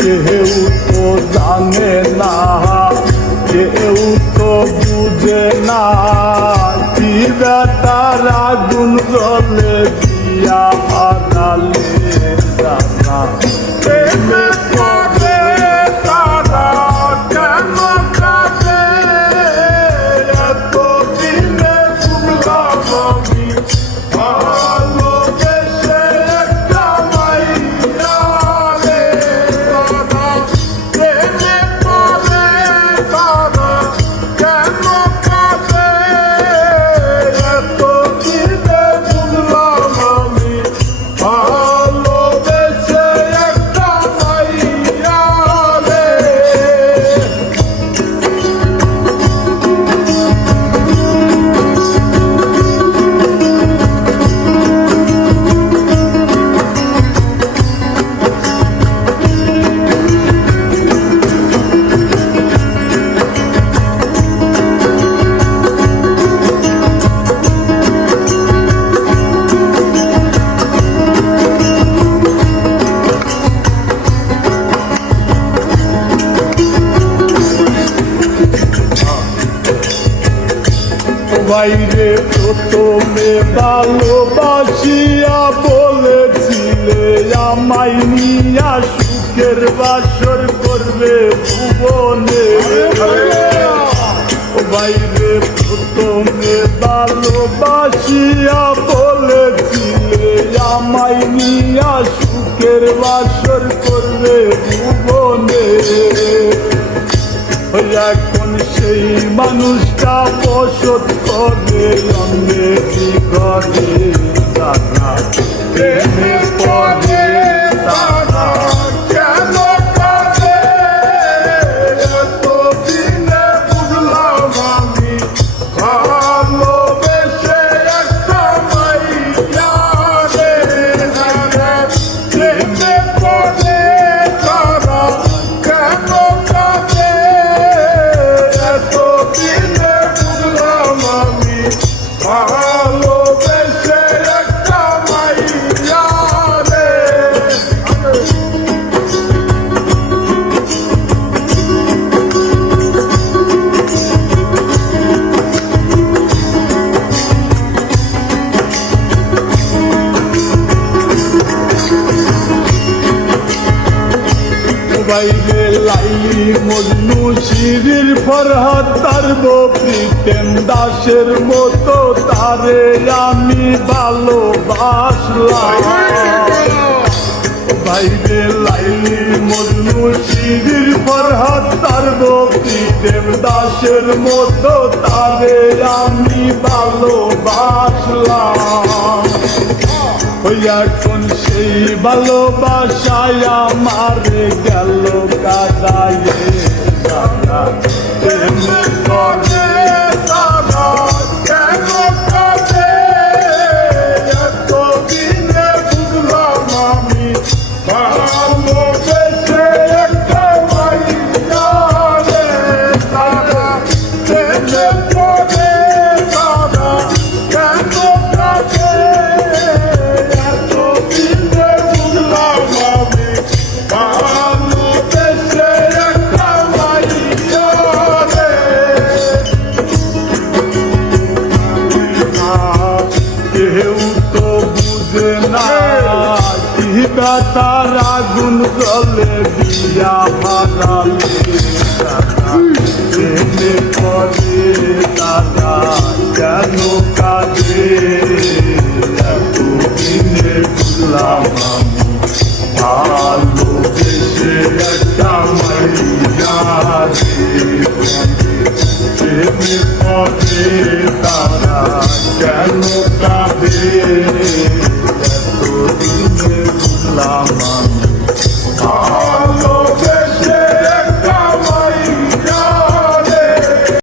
কেউ তো জানে না, কেউ তো বুঝে না, কি বেটার আগুন জ্বলে দিয়া হারালে জানা। প্রেমে পড়ে তারা কেন কাঁদে, এত দিনে শুনলাম আমি ভালোবেসে একটা মাইয়া রে দাদা। প্রেমে পড়ে তারা কেন কাঁদে, এত দিনে শুনলাম আমি ভালোবেসে একটা মাইয়া রে। বাইরে প্রথমে ভালোবাসিয়া বলেছিলে আমায় নিয়া সুখের বাসর করবে ভুবনে। বাইরে প্রথমে ভালোবাসিয়া বলেছিলে আমায় নিয়া সুখের বাসর করবে ভুবনে। এখন সেই মানুষটা বসত করে অন্যেরই ঘরে জানা। প্রেমে পড়ে তারা কেন কাঁদে, এত দিনে বুঝলাম আমি ভালোবেসে একটা মাইয়া রে দাদা। প্রেমে পড়ে তারা কেন কাঁদে, এত দিনে বুঝলাম আমি ভালোবেসে একটা মাইয়া রে। বাইরে লাইলি মজনু শিরির ফরহাদ তারব প্রিতেম দাসের মতো তারে আমি ভালোবাসলাম। বাইরে লাইলি মজনু শিরির ফরহাদ তারব প্রিতেম দাসের মতো তারে আমি ভালোবাসলাম। এখন সেই ভালোবাসায় আমার গেল কাদায়ে দাদা। প্রেমে পড়ে তারা কেন কাঁদে, এত দিনে বুঝলাম আমি ভালোবেসে একটা মাইয়া রে দাদা। প্রেমে পড়ে তারা কেন কাঁদে, এত দিনে বুঝলাম আমি ভালোবেসে একটা মাইয়া রে। কেউ তো বুঝে না, কি বেটার আগুন জ্বলে দিয়া হারালে দাদা। প্রেমে পড়ে দাদা কেন